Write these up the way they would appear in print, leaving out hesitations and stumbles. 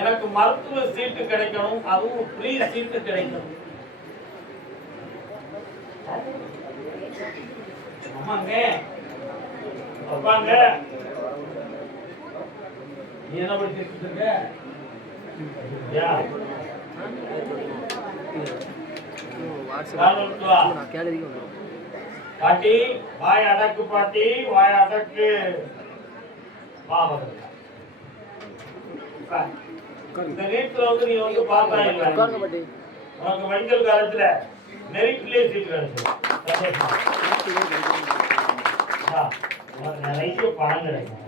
எனக்கு மருத்துவ சீட்டு கிடைக்கணும், அதுவும் ஃப்ரீ சீட்டு கிடைக்கணும். அம்மாங்க அப்பாங்க நீ என்ன படிச்சுட்டு இருக்க? பாட்டி வாய் அடக்கு, பாட்டி வாய் அடக்கு. இந்த வீட்டுல வந்து நீ வந்து பார்த்தா இல்ல, உனக்கு மெடிக்கல் காலேஜ்ல மெரிட்லயே சீட் கிடைச்சிடும். உனக்கு நிறைய பணம் கிடைக்கும்.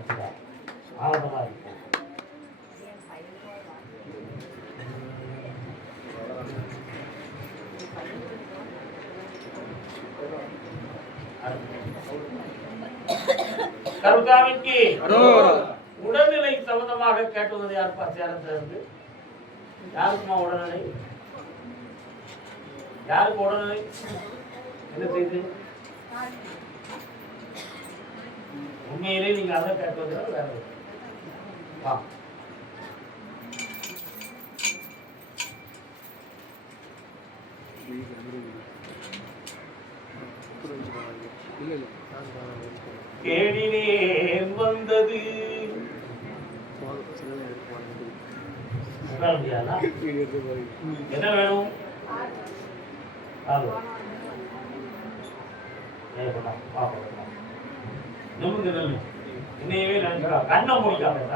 ஆவதமா இருக்கு. கருத்தாமிக்கு உடல்நிலை சம்பந்தமாக கேட்டுவது யாருப்பா? சேலத்திலிருந்து யாருக்குமா உடல்நிலை? யாருக்கு உடல்நிலை? என்ன செய்து உண்மையிலே நீங்க அதை கேட்பது வேற. கேடினேன் வந்தது என்ன வேணும்? நிமிந்து நில்லு. இன்னையவே நினைக்கிறா கண்ணை முடிக்காம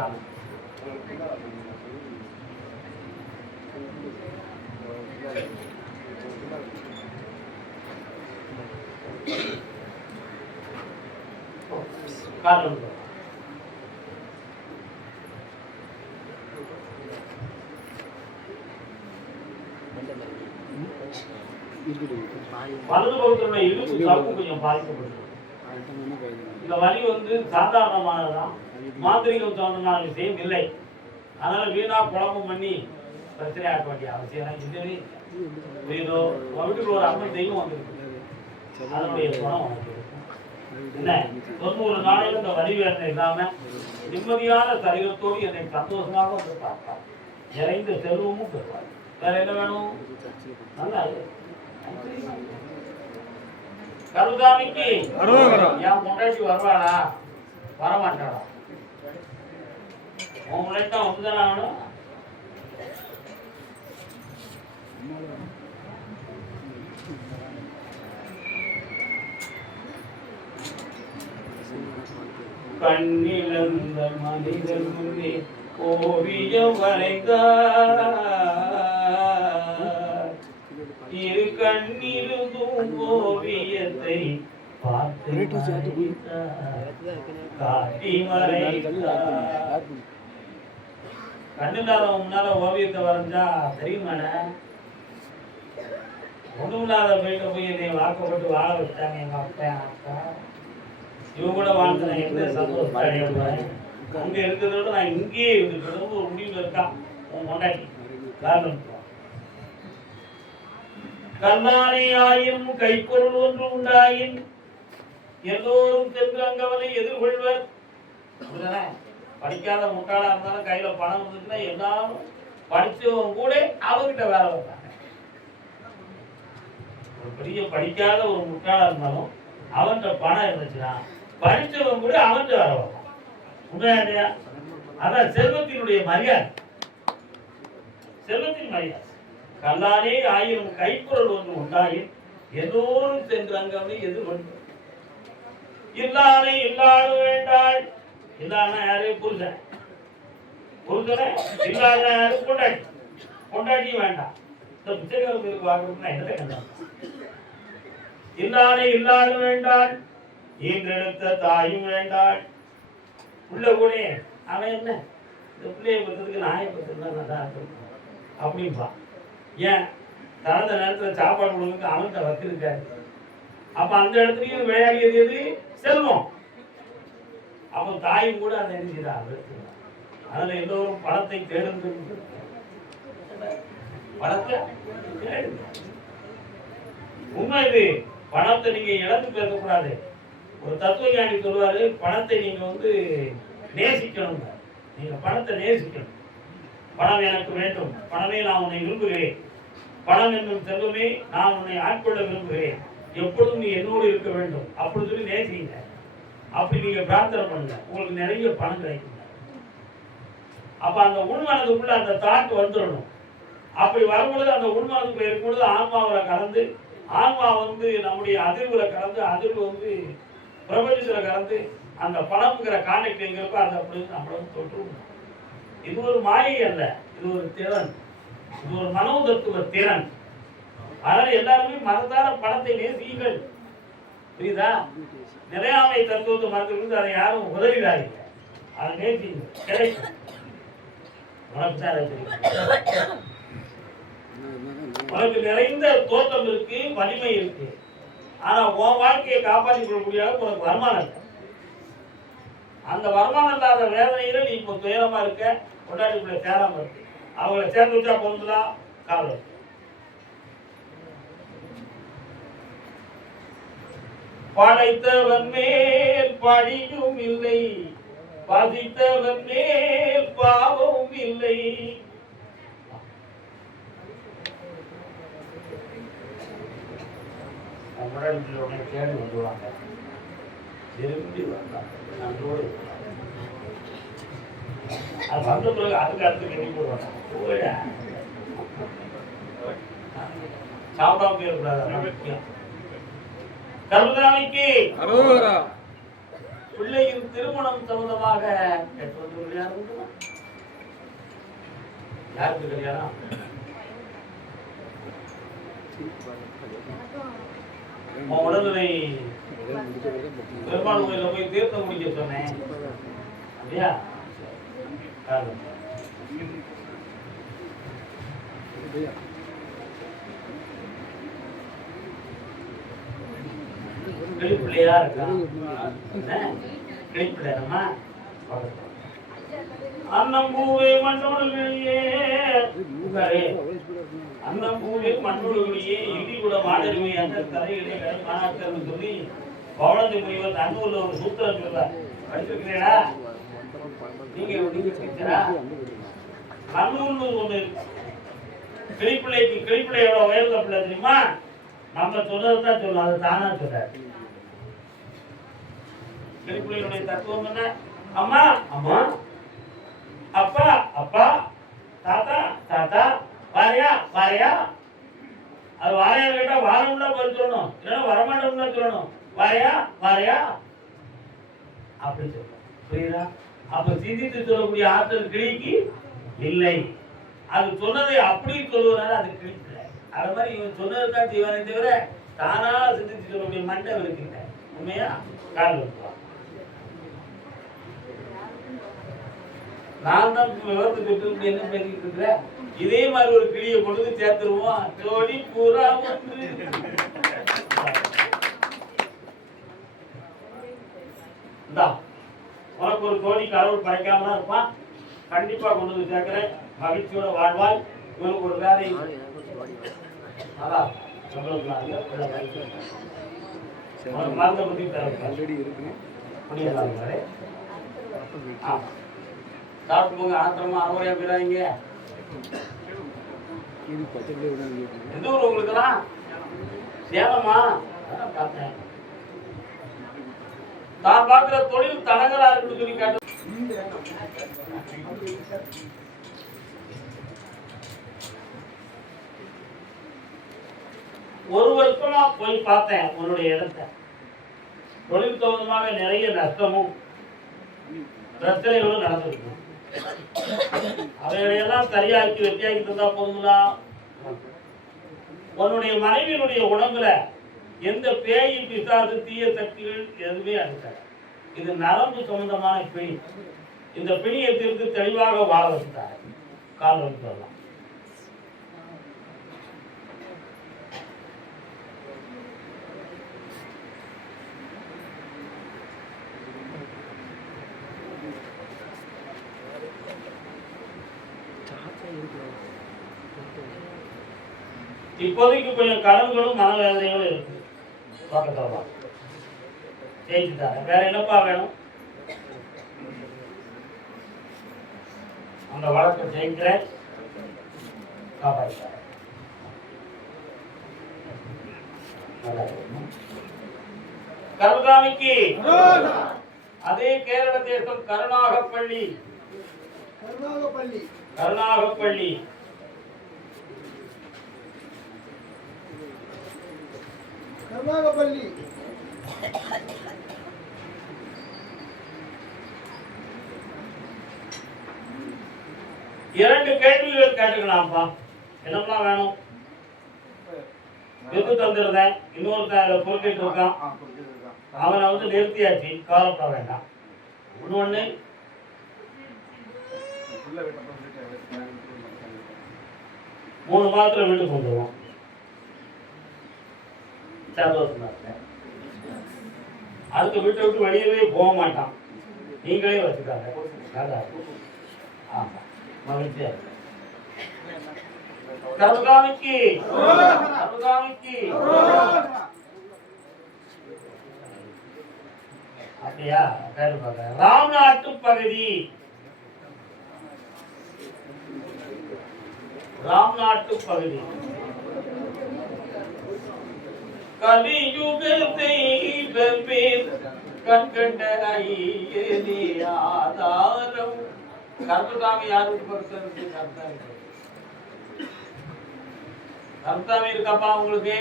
காரணம் வலது பக்கத்துல இடுப்பு தப்பு கொஞ்சம் பாதிக்கப்படும். இந்த வலி வந்து சாதாரணமானதுதான், மாந்திரிகம் தோன்றமான விஷயம் இல்லை. அதனால வீணா குழம்பு பண்ணி பிரச்சனை ஆக்க வேண்டிய அவசியம் இல்லை. ஏதோ வீட்டுக்கு ஒரு அம்மன் தெய்வம் வந்துருக்கு, அதனுடைய குணம் உனக்கு என்ன 90 நாளையில இந்த வலி வேதனை இல்லாம நிம்மதியான சரீரத்தோடு என்னை சந்தோஷமாக வந்து பார்ப்பார். நிறைந்த செல்வமும் பெறுவார். வேற என்ன வேணும்? நல்லா கருதாமிக்கு என் முன்னாடி வருவாளா? வரமாட்டாளா? உன் முன்னாடி தான் வந்துதானே ஆகணும். கண்ணிழந்த மனிதன் முன்னே ஓவியம் வரைந்தார். இரு கண்ணிருந்தும் ஓவியத்தை பார்த்து காட்டி மறைந்தார். கண்ணில்லாதவன் முன்னால ஓவியத்தை வரைஞ்சா தெரியுமாண்ண? ஒண்ணும் இல்லாத வீட்டை போய் என்னை வாக்கப்பட்டு வாழ வச்சாங்க எங்க அப்பா அக்கா. இவங்க கூட வாழ்ந்து எந்த சந்தோஷம் அடையப்படுவேன். அங்க இருக்கிறத விட நான் இங்கேயே இருந்துட்டு ஒரு முடிவில் இருக்கான் உன் கொண்டாடி. காரணம் கண்ணானே ஆயும் கைப்பொருள் ஒன்று உண்டாயின் எல்லோரும் சென்று அங்கவனை எதிர்கொள்வர். படிக்காத முட்டாளா இருந்தாலும் கையில பணம் இருந்துச்சுன்னா எல்லாரும் படிச்சவங்க கூட அவர்கிட்ட வேலை வைப்பாங்க. ஒரு பெரிய படிக்காத ஒரு முட்டாளா இருந்தாலும் அவன்கிட்ட பணம் இருந்துச்சுன்னா படிச்சவங்க கூட அவன்கிட்ட வேலை வைப்பான். உண்மையா? அதான் செல்வத்தினுடைய மரியாதை, செல்வத்தின் மரியாதை. கல்லானே ஆயிரம் கைப்பொருள் ஒன்று உண்டாயின் எல்லோரும் சென்று அங்கவனை எதிர்கொள்வர். இல்லானே இல்லாத வேண்டாள். இல்லாத யாரு? புருஷன். புருஷனை இல்லாத யாரு? கொண்டாடி. கொண்டாடியும் வேண்டாம். இந்த பிச்சைக்காரர்களுக்கு வாங்கணும்னா என்ன கண்டாம்? இல்லானே இல்லாத வேண்டாள். ஈன்றெடுத்த தாயும் வேண்டாள். உள்ள கூட அவன் என்ன இந்த பிள்ளைய பத்திரத்துக்கு நாயை பத்திரா அப்படின்பா. ஏன் தகுந்த நேரத்தில் சாப்பாடு கொடுக்க அவன்கிட்ட வச்சிருக்காரு. அப்ப அந்த இடத்துலயும் விளையாடியது எது? செல்வம். அப்ப தாயும் கூட அதை நினைக்கிறார். அதுல எல்லோரும் பணத்தை தேடுந்து பணத்தை தேடுங்க. உண்மை இது. பணத்தை நீங்க இழந்து பேசக்கூடாது. ஒரு தத்துவ ஞானி சொல்லுவாரு, பணத்தை நீங்க வந்து நேசிக்கணும். நீங்க பணத்தை நேசிக்கணும். பணம் எனக்கு வேண்டும், பணமே நான் உன்னை விரும்புகிறேன், பணம் என்னும் செல்வமே நான் உன்னை ஆட்கொள்ள விரும்புகிறேன், எப்பொழுதும் நீ என்னோடு இருக்க வேண்டும் அப்படி சொல்லி நேசிங்க. அப்படி நீங்க பிரார்த்தனை பண்ணுங்க, உங்களுக்கு நிறைய பணம் கிடைக்கும். அப்ப அந்த உள்மனதுக்குள்ள அந்த தாட் வந்துடணும். அப்படி வரும்பொழுது அந்த உள்மனதுக்குள்ள இருக்கும்பொழுது ஆன்மாவில் கலந்து, ஆன்மா வந்து நம்முடைய அதிர்வுல கலந்து, அதிர்வு வந்து பிரபஞ்சத்துல கலந்து, அந்த பணம்ங்கிற கான்டெக்ட் எங்க இருக்கோ அதை அப்படி நம்மள தொற்றுவோம். இது ஒரு மாயை அல்ல, இது ஒரு திறன், இது ஒரு மனோதத்துவ திறன். அதனால எல்லாருமே மனதார பணத்தை நேசியுங்கள். புரியுதா? நிறையாமை தத்துவத்தை மறந்து அதை யாரும் உதவிடாதீங்க, அதை நேசிங்க, கிடைக்கும். உனக்கு நிறைந்த தோற்றம் இருக்கு, வலிமை இருக்கு, ஆனா உன் வாழ்க்கையை காப்பாற்றிக் கொள்ளக்கூடிய உனக்கு வருமானம் இல்லை. அந்த வருமானம் இல்லாத வேதனையில நீ இப்போ துயரமா இருக்க, கொண்டாடிக்குள்ள சேராம இருக்கு. அவங்கள சேர்ந்து வச்சா போதுதான் காலம். படைத்தவன் மேல் படியும் இல்லை, பதித்தவன் மேல் பாவமும் இல்லை. தேடி வந்துவாங்க, திரும்பி வந்தாங்க, நன்றோடு அது வந்த பிறகு அதுக்கு அடுத்து கட்டி போடுவாங்க. சாப்பிடாம போயிடக்கூடாது. கருதாமிக்கு பிள்ளையின் திருமணம் சம்பந்தமாக யாருக்கு கல்யாணம்? உடல்நிலை பெருமாள் கோயில போய் தீர்த்தம் முடிக்க சொன்னேன் அப்படியா? கிளிப்பிள்ளையா இருக்கா? கிளிப்பிள்ளையம்மா அன்னம் பூவே மண்ணோடுகளியே, அன்னம் பூவே மண்ணோடுகளியே இடி கூட மாடருமை அந்த தலையிலே மாணாக்கர்னு சொல்லி பவனத்தை முனிவர் அன்னூர்ல ஒரு சூத்திரம் சொல்றார். படிச்சிருக்கிறீங்களா? நீங்க டீச்சரா? அன்னூர்னு ஒண்ணு கிளிப்பிள்ளைக்கு, கிளிப்பிள்ளை எவ்வளவு உயர்ந்த பிள்ளை தெரியுமா? நம்ம சொல்றதுதான் சொல்லணும், அது தானா சொல்றாரு. கிளிப்பிள்ளையுடைய தத்துவம் என்ன? அம்மா அம்மா, அப்பா அப்பா, தாத்தா தாத்தா, வாரியா வாரியா. அது வாரியா கேட்டா வாரம்னா பதில் சொல்லணும், இல்லைன்னா வரமாட்டோம்னா சொல்லணும். வாரியா வாரியா அப்படி சொல்லணும். புரியுதா? அப்ப சிந்தித்து சொல்லக்கூடிய ஆற்றல் கிளிக்கு இல்லை. அது சொன்னதை அப்படி சொல்லுவதால அது கிளிக்கல. அது மாதிரி இவன் சொன்னதை தான் செய்வானே தவிர தானா சிந்தித்து சொல்லக்கூடிய மண்டை இருக்குங்க. உண்மையா? கால் நான் தான் விவரத்துக்கு என்ன பேசிட்டு இருக்கிறேன். இதே மாதிரி ஒரு கிளியை கொண்டு சேர்த்துருவோம். ஜோடி பூரா உனக்கு ஒரு ஜோடி கடவுள் படைக்காம தான் இருப்பான். கண்டிப்பா கொண்டு வந்து சேர்க்கிறேன். மகிழ்ச்சியோட வாழ்வாய். இவனுக்கு ஒரு வேலை மருந்த பத்தி சாப்பிட்டு போங்க. ஆத்திரமா அறவரையா போயிடாதீங்க. எந்த ஊர் உங்களுக்குலாம்? சேலமா? பார்த்தேன். நான் பார்க்கிற தொழில் தடங்களா இருக்குன்னு சொல்லி காட்டு. ஒரு வருஷமா போய் பார்த்தேன் உன்னுடைய இடத்தை. தொழில் சம்பந்தமாக நிறைய நஷ்டமும் பிரச்சனைகளும் நடந்திருக்கும். அவைகளையெல்லாம் சரியாக்கி வெற்றியாக்கி தந்தா போதுங்களா? உன்னுடைய மனைவியினுடைய உடம்புல எந்த பேய் பிசாசு தீய சக்திகள் எதுவுமே அடித்தார். இது நரம்பு சம்பந்தமான பிணி. இந்த பிணியத்திற்கு தெளிவாக வாழ வந்தார். கால் வந்துடலாம். இப்போதைக்கு கொஞ்சம் கனவுகளும் மனவேதனைகளும் இருக்கு. பக்கத்துல ஜெயிச்சுட்டாங்க. வேற என்னப்பா வேணும்? அந்த வழக்கை ஜெயிக்கிற காப்பாற்ற கருதாமிக்கு அதே கேரள தேசம் கருணாகப்பள்ளி இரண்டு கேள்விகள் கேட்டுக்கலாம்ப்பா. என்னெல்லாம் வேணும்? எது தந்துருந்தேன், இன்னொருத்தன் குறுக்கிட்டு இருக்கான், அவனை நிறுத்தியாச்சு, கவலைப்பட வேண்டாம். இன்னொன்னு மூணு மாதத்துல வீட்டுக்கு வந்துடுவோம். சந்தோஷமா இருக்க. அதுக்கு வீட்டை விட்டு வெளியவே போக மாட்டான், நீங்களே வச்சுக்காங்க. நல்லா ஆமா, மகிழ்ச்சியா இருக்கு. கருதாமிக்கு அப்படியா? ராம்நாட்டு பகுதி, கலியுகத்தை வெவ்வேறு கண்கண்ட ஆதாரம். கருப்புசாமி யாருக்கு பொறுத்தது? கருப்புசாமி இருக்காப்பா உங்களுக்கு?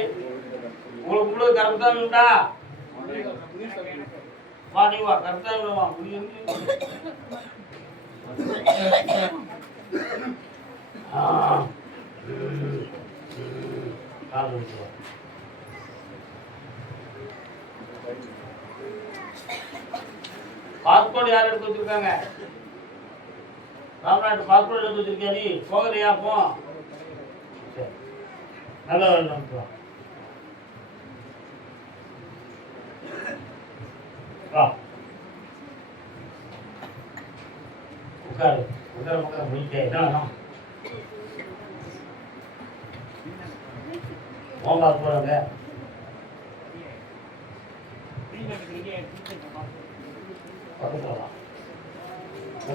உங்களுக்கு கருப்புசாமி உண்டா? வா, நீ வா, கருப்புசாமி வா. பாஸ்போர்ட் யார் எடுத்து வச்சிருக்காங்க? ராம்நாட்டு பாஸ்போர்ட் எடுத்து வச்சிருக்கியா? நீ போகலையா? போ, நல்லா வரணும். உட்காரு, உட்கார முடிக்க என்ன வேணும்? உன் பாஸ்போர்ட்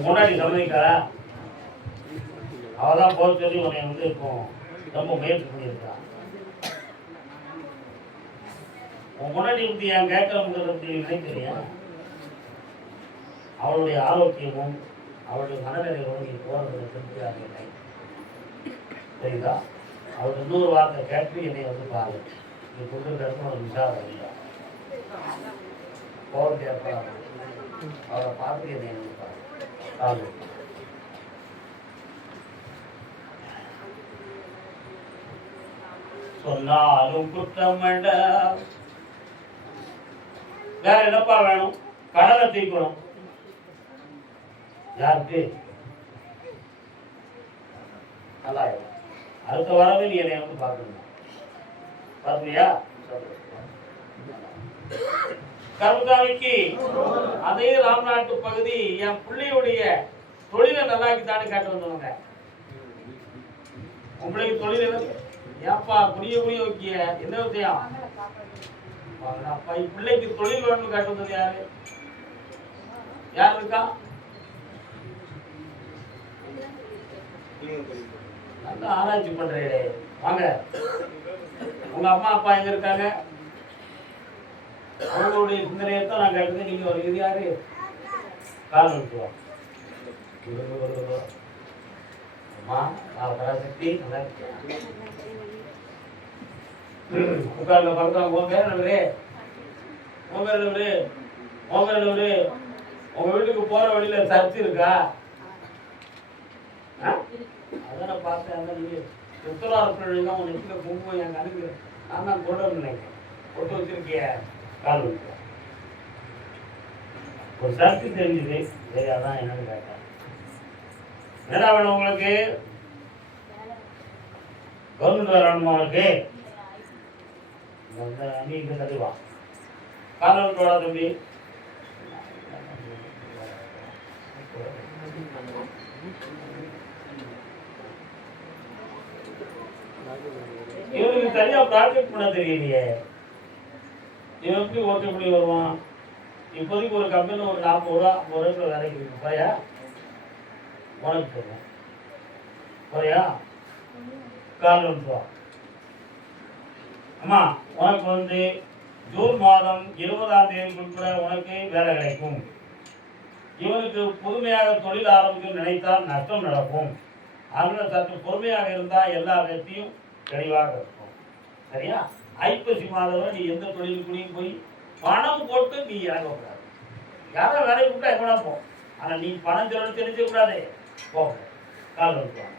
முன்னாடி சம்மதிக்காரா? அவதான் போக சொல்லி உன்னை இப்போ ரொம்ப முயற்சி பண்ணியிருக்கான். உன் முன்னாடி இப்படி என் கேட்கறது நினைக்கிறியா? அவளுடைய ஆரோக்கியமும் அவளுடைய மனநிலையோடு நீ போறதுல திருப்தியாக இல்லை. சரிதா? அவளுக்கு இன்னொரு வார்த்தை கேட்டு என்னை பாரு. நீ கொடுத்துருக்க ஒரு விசாரம் இல்லை. போறது ஏற்பாடு அவரை பார்த்து என்னை பாரு. சொன்னாலும் குற்றம் வேண்டாம். வேற என்னப்பா வேணும்? கடலை தீக்கணும். யாருக்கு? நல்லா அடுத்த வாரமே நீ என்னை பார்க்கணும். பார்த்தியா? கருதாமிக்கு அதே ராம்நாட்டு பகுதி என் பிள்ளையுடைய தொழிலை நல்லாக்கித்தானே கேட்டு வந்தவங்க. உன் பிள்ளைக்கு தொழில் ஏப்பா புரிய வைக்கிய என்ன விஷயம்? அப்பா பிள்ளைக்கு தொழில் வேணும்னு கேட்டு வந்தது யாரு? யார் இருக்கா? நல்லா ஆராய்ச்சி பண்றே. வாங்க, உங்க அம்மா அப்பா எங்க இருக்காங்க? அவங்களுடைய சிந்தனையத்தான் நான் கேட்டது. நீங்க ஒரு இது யாரு? காரணம் இருக்குவா அம்மா பராசக்தி நல்லா இருக்கு. உட்கார்ந்து பார்த்தா உங்க பேர் நல்லவரு, உங்க வீட்டுக்கு போற வழியில சர்ச்சு இருக்கா? அதான் பார்த்தேன். நீங்க உத்தரவாதம் உன் நெத்தில குங்குமம் என் கணக்கு நான் தான் கொண்டு நினைக்கிறேன். கொண்டு வச்சிருக்கிய கால் ஒரு சர்ச்சு தெரிஞ்சுது. சரி, அதான் என்னன்னு கேட்டேன். என்ன வேணும் உங்களுக்கு? கவர்மெண்ட் வரணுமா உங்களுக்கு? நீ இங்க தள்ளிவா. காலம் போடா தம்பி. இவனுக்கு தனியா ப்ராஜெக்ட் பண்ண தெரியலையே. இவன் எப்படி ஓகே பண்ணி வருவான்? இப்போதைக்கு ஒரு கம்பெனி ஒரு 40 ரூபா 50 ரூபாய்க்கு வேலைக்கு பையா உனக்கு தெரியும். போறியா? கால் வந்துவா. அம்மா உனக்கு வந்து ஜூன் மாதம் 20ஆம் தேதிக்குள்ள உனக்கு வேலை கிடைக்கும். இவனுக்கு புதுமையாக தொழில் ஆரம்பிக்க நினைத்தால் நஷ்டம் நடக்கும். அதனால சற்று பொறுமையாக இருந்தால் எல்லா வெற்றியும் தெளிவாக இருக்கும். சரியா? ஐப்பசி மாதம் நீ எந்த தொழிலுக்குள்ளேயும் போய் பணம் போட்டு நீ இறங்கக்கூடாது. யாரோ வேலைக்கு விட்டா எவ்வளோ போ, ஆனால் நீ பணம் சொல்லி தெரிஞ்சக்கூடாது. போக கால் வந்துவாங்க.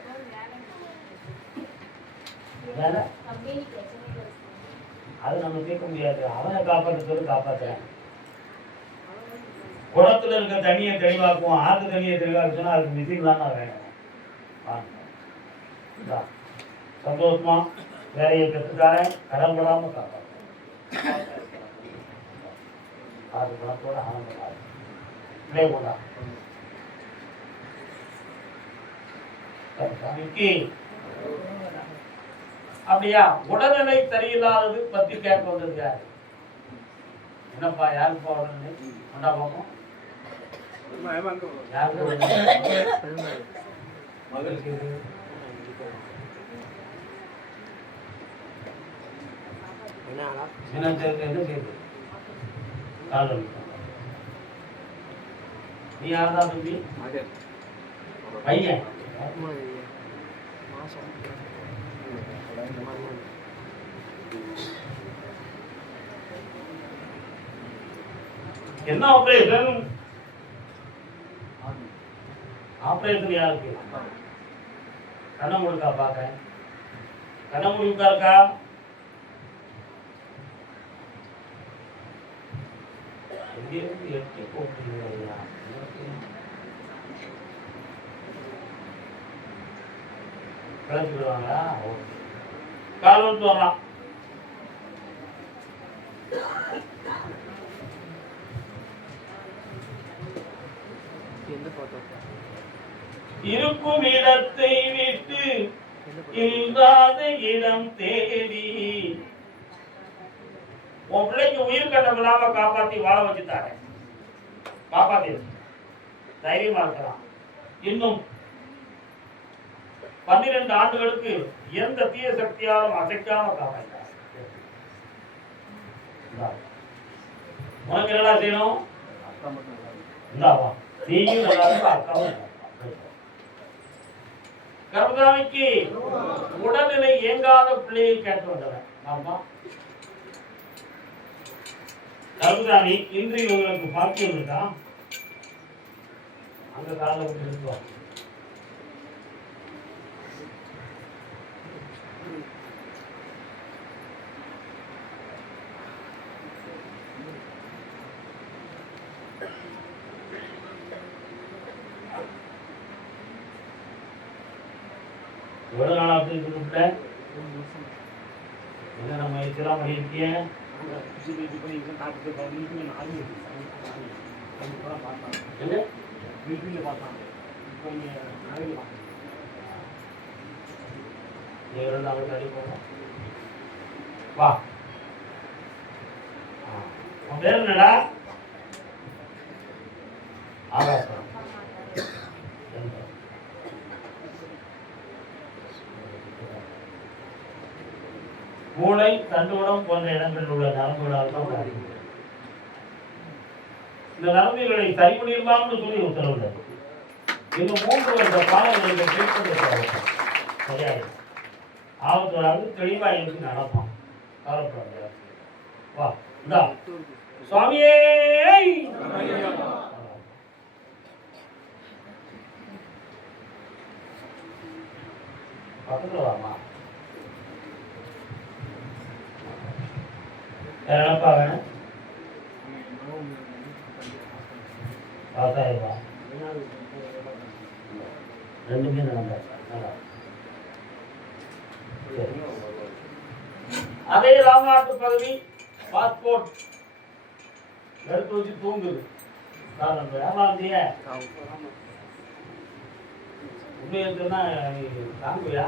அது நம்ம கேட்க முடியாது. அவனை காப்பாற்ற காப்பாற்றுறேன். குளத்துல இருக்க தண்ணியை தெளிவாக்குவோம், ஆற்று தண்ணியை தெளிவாக்குனா அதுக்கு மிஷின் தான் வேணும். சந்தோஷமா வேலையை கற்றுக்காரன், கடன் படாம காப்பாற்றேன். ஆறு பணத்தோட ஆனந்தம் இல்லை போடா சாமிக்கு. அப்படியா? உடல்நிலை சரியில்லாதது பத்தி கேட்க வந்திருக்காரு. என்னப்பா யாருப்பா உடல்நிலை கொண்டா பார்ப்போம். நீ யாரா தம்பி? பையன் என்ன ஆபரேஷன்? ஆபரேஷன் யாருக்கு? கண்ண முழுக்கா பாக்க? கண்ண முழுக்கா இருக்கா? எட்டி போட்டுருங்க. கிளம்பிடுவாங்களா? கால் வந்து வரலாம். இருக்கும் இடத்தை விட்டு இல்லாத இடம் தேடி உன் பிள்ளைக்கு உயிர் கட்டம் இல்லாம காப்பாத்தி வாழ வச்சுட்டாரு. காப்பாத்தி தைரியமா இருக்கலாம். இன்னும் 12 ஆண்டுகளுக்கு எந்த தீய சக்தியாலும் அசைக்காம காப்பாற்றார். உனக்கு என்னடா செய்யணும்? இந்தாவா நீயும் நல்லா இருந்தா அக்காவும். கர்மசாமிக்கு உடல்நிலை இயங்காத பிள்ளையை கேட்டு வந்தவன். ஆமா கர்மசாமி, இன்று இவங்களுக்கு பாக்கியம் இருக்கா? அந்த காலம் இருக்குவா. எவ்வளவு நாள் அப்படி சொல்லிவிட்ட? என்ன நம்ம இதெல்லாம் பண்ணியிருக்கிய? வா, உன் பேர் என்னடா? ஆகாசம். மூளை, தண்டுவடம் போன்ற இடங்களில் உள்ள நரம்புகளால் தான் பாதிக்கும். இந்த நரம்புகளை சரி பண்ணிடலாம்னு சொல்லி உத்தரவு. இன்னும் 3 வருட காலங்களில் கேட்பதற்காக சரியாயிடும். ஆபத்தோடாது தெளிவா இருக்கு நடப்பான். கவலைப்படாது. வா இந்தா சுவாமியே. பக்கத்துல வாமா. என்னப்பா வேணும்? 10,000 ரூபா. 2மே நல்லா. அதே ராமநாட்டு பகுதி பாஸ்போர்ட் எடுத்து வச்சு தூங்குது. ஏமாந்திய உண்மையா தாங்குவியா?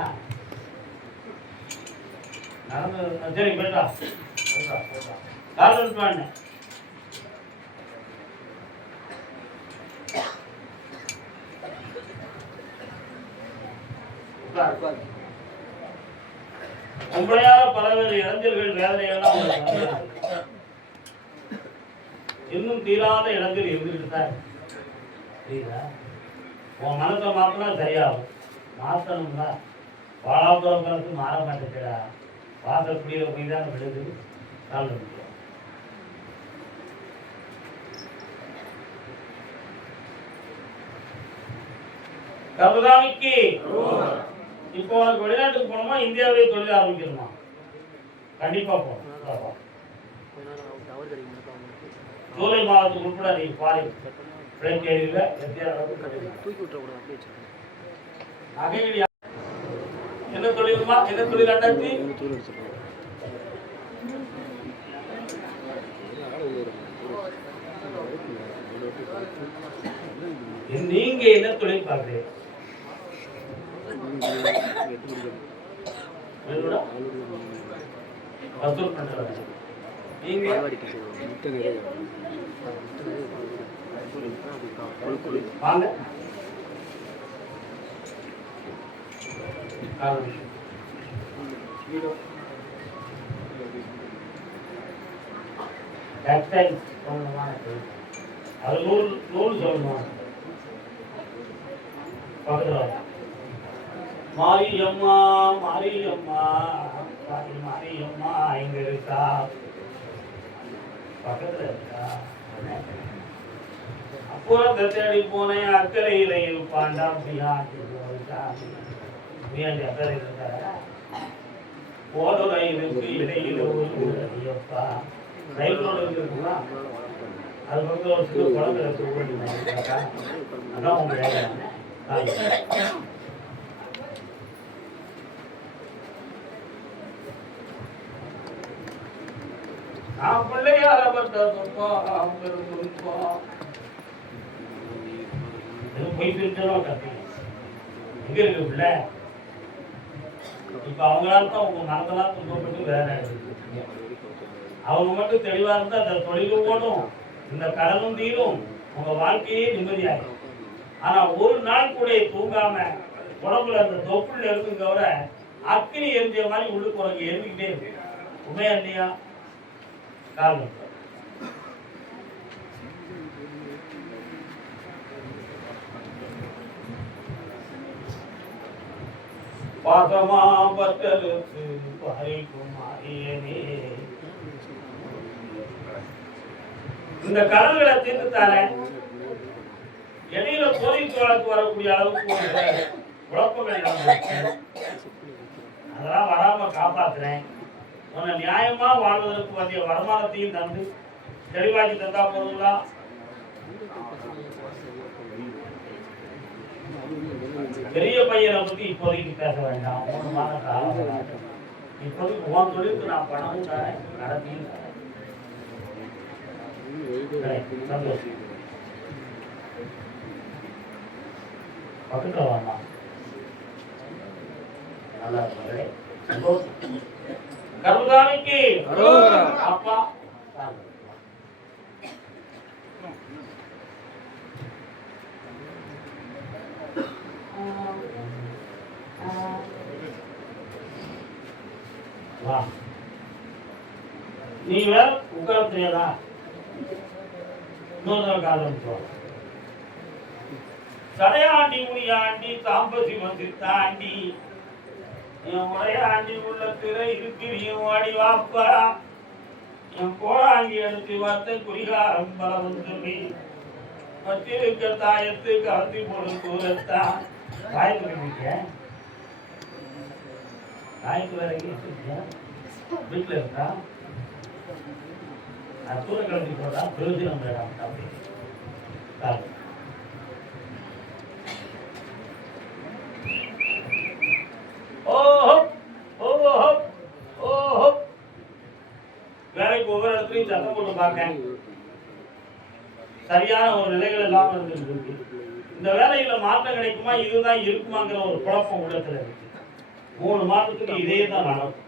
நடந்து சரி போயிட்டா கால் பண்ண. உட்கார். உண்மையான பல்வேறு இளைஞர்கள் வேதனைகள்லாம் உங்களுக்கு இன்னும் தீராத இடங்கள் இருந்துகிட்டு தான் புரியுதா? உன் மனத்தை மாத்தினா சரியாகும். மாற்றணும்னா வாழாப்புறங்களுக்கு மாற மாட்டேங்கிறா. வாசல் குடியில போய் தான் விழுது கால் முடியும். கருதாமிக்கு இப்போ உனக்கு வெளிநாட்டுக்கு போகணுமா இந்தியாவிலேயே தொழில் ஆரம்பிக்கணுமா? கண்டிப்பா போகணும். ஜூலை மாதத்துக்கு உட்பட நீ பாரு பிளேன் கேள்வியில என்ன தொழிலுமா? என்ன தொழில் அண்டாச்சு? நீங்க என்ன தொழில் பார்க்குறீங்க? நீங்க வாங்க அது நூல் சொல்லணும். மாரியம்மா மாரியம்மா மாரியம்மா இங்க இருக்கா, பக்கத்துல இருக்கா. அப்புறம் தேடி போனேன் அக்கறையில இருப்பாண்டா அக்கறை இருக்க ஓட ரயிலுக்கு இடையில ஒரு ஐயப்பா ரயில் ரோடு இருக்குங்களா, அது பக்கத்தில் ஒரு சில குழந்தை அதான் உங்க நான் பிள்ளையார போய் பிரிச்சாலும் கத்தி எங்க இருக்கு பிள்ளை? இப்ப அவங்களால தான் உங்க மனதெல்லாம் துன்பப்பட்டு வேற அவங்க மட்டும் தெளிவா இருந்தா அந்த தொழிலும் ஓடும், இந்த கடனும் தீரும், உங்க வாழ்க்கையே நிம்மதியாகும். ஆனா ஒரு நாள் கூட தூங்காம உடம்புல அந்த தொப்புள் இருக்குங்கவர அக்கினி எரிஞ்ச மாதிரி உள்ளுக்கு உனக்கு எரிஞ்சுக்கிட்டே இருக்கு. உண்மையா இல்லையா? காரணம் பாசமா பத்தலுக்கு பறிக்கும் மாரியனே. இந்த கடல்களை தீர்த்துத்தானே இடையில போலீஸ் வழக்கு வரக்கூடிய அளவுக்கு குழப்பங்கள் நடந்தது. அதெல்லாம் வராம காப்பாத்துறேன். உன்னை நியாயமா வாழ்வதற்கு மத்திய வருமானத்தையும் தந்து தெளிவாக்கி தந்தா போதுங்களா? பெரிய பையனை பத்தி இப்போதைக்கு பேச வேண்டாம். 3 மாத காலம் இப்போதைக்கு உன் தொழிலுக்கு நான் பணமும் தரேன், நடத்தியும் தரேன். சந்தோஷம். பக்கத்தில் வரலாம். நல்லா சந்தோஷம். கருதாமிக்கு அப்பா நீ வேற உட்கார தெரியாதா? இன்னொரு காலம் சடையாண்டி முடியாண்டி தாம்பசி வந்து தாண்டி என் உரையாண்டி உள்ள திரை இருக்கிறீங்க வாடி வாப்பா என் கோடாங்கி எடுத்து வார்த்தை குறிகாரம் பலம் சொல்லி பத்திருக்க தாயத்து கலத்தி போடு தூரத்தான் காய்க்கு காய்க்கு வேற வீட்டில் இருக்கா? தூர கலத்தி போட்டா பிரயோஜனம் வேண்டாம். வேலைக்கு ஒவ்வொரு இடத்துலையும் சத்தம் போட்டு பார்க்க சரியான ஒரு நிலைகள் இல்லாமல் இருந்துருக்கு. இந்த வேலையில மாற்றம் கிடைக்குமா, இதுதான் இருக்குமாங்கிற ஒரு குழப்பம் உள்ளத்துல இருக்கு. 3 மாதத்துக்கு இதே தான் நடக்கும்.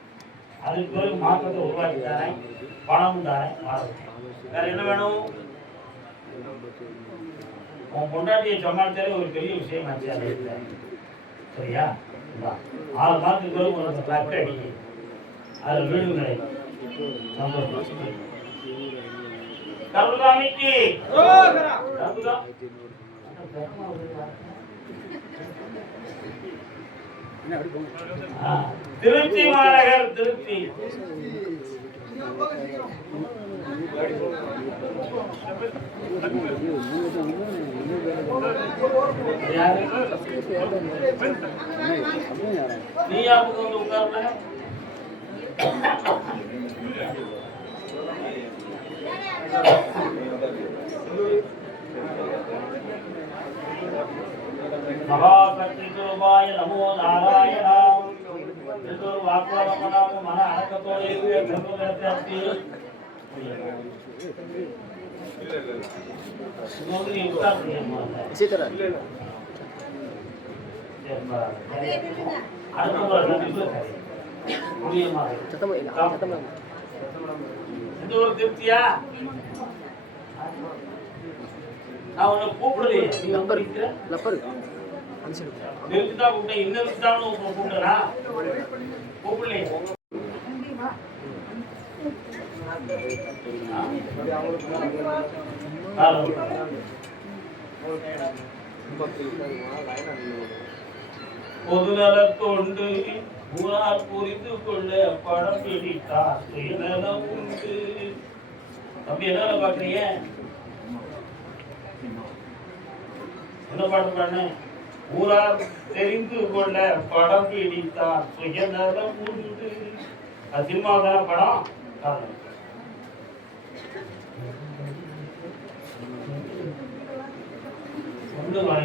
அதுக்கு பிறகு மாற்றத்தை உருவாக்கி தரேன், பணமும் தரேன். வேற என்ன வேணும்? உன் பொண்டாட்டியை சமாளிச்சாலே ஒரு பெரிய விஷயம் ஆச்சு. அது சரியா? 6 மாதத்துக்கு பிறகு உங்களுக்கு கிளாக் அடிக்கு அதில் வீடு கிடைக்கும். சந்தோஷம். கருதாமிக்கு திருச்சி மாநகர் திருச்சி நீயா வந்து உட்கார்ல மகாசக்தி ரூபாய நமோ நாராயணா என்று வாக்குவாதம் மன அடக்கத்தோடு ஒரு திருப்தியா நான் உன்னை கூப்பிடுறேன் நிறுத்திட்டா கூப்பிட்டேன் இன்னும் கூப்பிடுறா கூப்பிடலையே பொதுநல கொண்டு ஊரார் புரிந்து கொள்ள படம் பிடித்தார் சுயநலம் உண்டு. தம்பி என்ன பாக்குறீங்க? என்ன பாட்டு பாடு? ஊரார் தெரிந்து கொள்ள படம் பிடித்தார் சுயநலம் உண்டு. அது சினிமாவுக்கான படம்.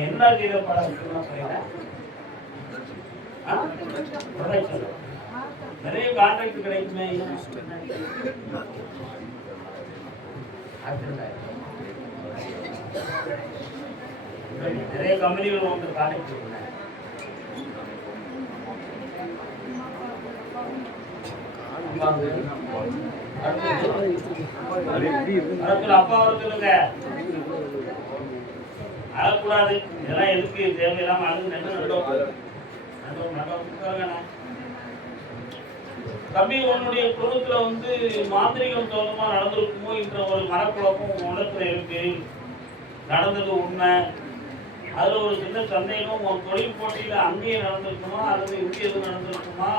என்ன செய்த படம் நிறைய கான்ட்ராக்ட் கிடைக்குமே. நிறைய கம்பெனிகள் வந்து கான்ட்ராக்ட் அப்பா வர சொல்லுங்க. அழக்கூடாது. இதெல்லாம் எதுக்கு தேவையில்லாம அழுது தம்பி உன்னுடைய குடும்பத்துல வந்து மாந்திரிகம் தோற்றமா நடந்திருக்குமோ என்ற ஒரு மனக்குழப்பம் உலகத்துல இருக்கு. நடந்தது உண்மை. அதுல ஒரு சின்ன சந்தேகம், உன் தொழில் போட்டியில அங்கேயே நடந்திருக்குமா அல்லது இங்கே எதுவும் நடந்திருக்குமா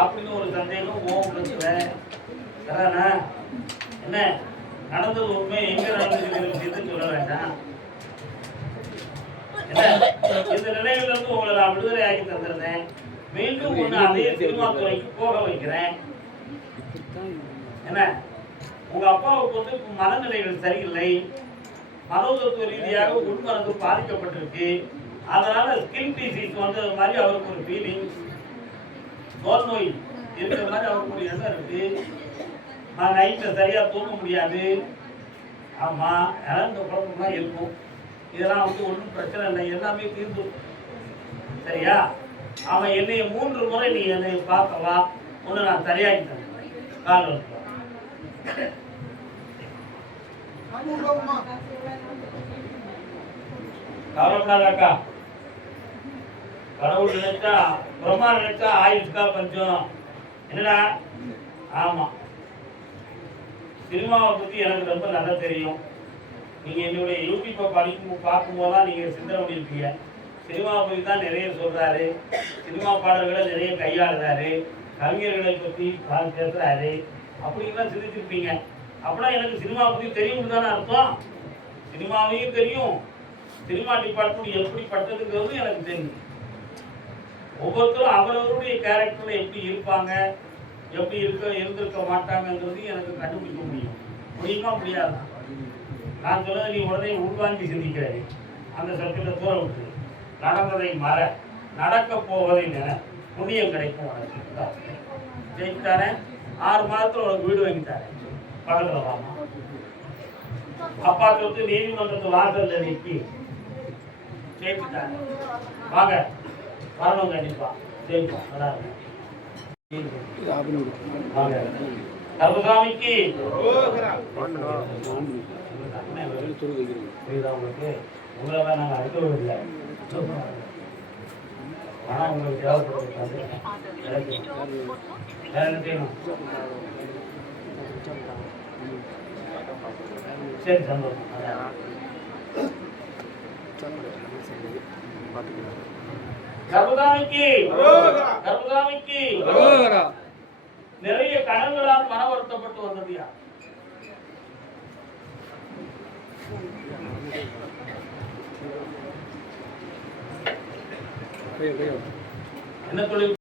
அப்படின்னு ஒரு சந்தேகம் ஓம்புல. என்ன நடந்தது உண்மை, எங்க நடந்தது சொல்ல வேண்டாம். இந்த நிலையில இருந்து உங்களை நான் விடுதலை ஆகி தந்திருந்தேன். மீண்டும் ஒண்ணு அதே சினிமா துறைக்கு போக வைக்கிறேன். என்ன உங்க அப்பாவுக்கு வந்து மனநிலைகள் சரியில்லை, மனோதத்துவ ரீதியாக உள்மனது பாதிக்கப்பட்டிருக்கு. அதனால ஸ்கின் டிசீஸ் வந்தது மாதிரி அவருக்கு ஒரு ஃபீலிங், தோல் நோய் இருக்கிற மாதிரி அவருக்கு ஒரு எண்ணம் இருக்கு. நைட்ல சரியா தூங்க முடியாது. ஆமா, இந்த குழப்பம்லாம் இருக்கும். இதெல்லாம் வந்து ஒன்றும் பிரச்சனை இல்லை, எல்லாமே தீர்ந்து. சரியா? அவன் என்னைய 3 முறை நீ என்னை பார்க்கவா, ஒன்று நான் சரியாகிட்டேன். கால் கவலைப்படாதாக்கா. கடவுள் நினைச்சா, பிரம்மா நினைச்சா ஆயுஷ்கா பஞ்சம். என்னடா? ஆமா, சினிமாவை பத்தி எனக்கு ரொம்ப நல்லா தெரியும். நீங்க என்னுடைய யூடியூப்பை பார்க்கும்போது தான் நீங்க சிந்தனை பண்ணியிருப்பீங்க. சினிமாவை பற்றி தான் நிறைய சொல்றாரு, சினிமா பாடல்களை நிறைய கையாளுறாரு, கவிஞர்களை பற்றி பேசுறாரு அப்படின்லாம் சிந்திச்சிருப்பீங்க. அப்படின்னா எனக்கு சினிமா பற்றி தெரியும்னு தானே அர்த்தம். சினிமாவையும் தெரியும், சினிமா டிபார்ட்மெண்ட் எப்படிப்பட்டதுங்கிறது எனக்கு தெரியும். ஒவ்வொருத்தரும் அவரவருடைய கேரக்டர்ல எப்படி இருப்பாங்க, எப்படி இருந்திருக்க மாட்டாங்கன்றது எனக்கு கண்டுபிடிக்க முடியுமா? முடியாதான்? நான் சொன்னதை நீ உடனே உள்வாங்கி சிந்திக்கிறாரு. அந்த சப்ஜெக்டை தூர விட்டு நடந்ததை மற, நடக்க போவதை நினை, புண்ணியம் கிடைக்கும். உனக்கு ஜெயிச்சுட்டாரேன். 6 மாதத்துல உனக்கு வீடு வாங்கிட்டாரேன். பக்கத்துல வாமா. அப்பா சொத்து நீதிமன்றத்து வாசல்ல நிற்கி ஜெயிச்சுட்டாரு. வாங்க, வரணும் கண்டிப்பா. ஜெயிப்போம். நல்லா இருக்கு. கருப்பசாமிக்கு உங்களுக்கு உங்களை நாங்கள் அடுத்தது இல்லை. ஆனால் உங்களுக்கு தேவைப்படுறது வேற என்ன செய்யணும்? சரி, சந்தோஷம். கர்மசாமிக்கு நிறைய கனவுகளால் மன வருத்தப்பட்டு வந்தது யார்? என்ன தொழில்?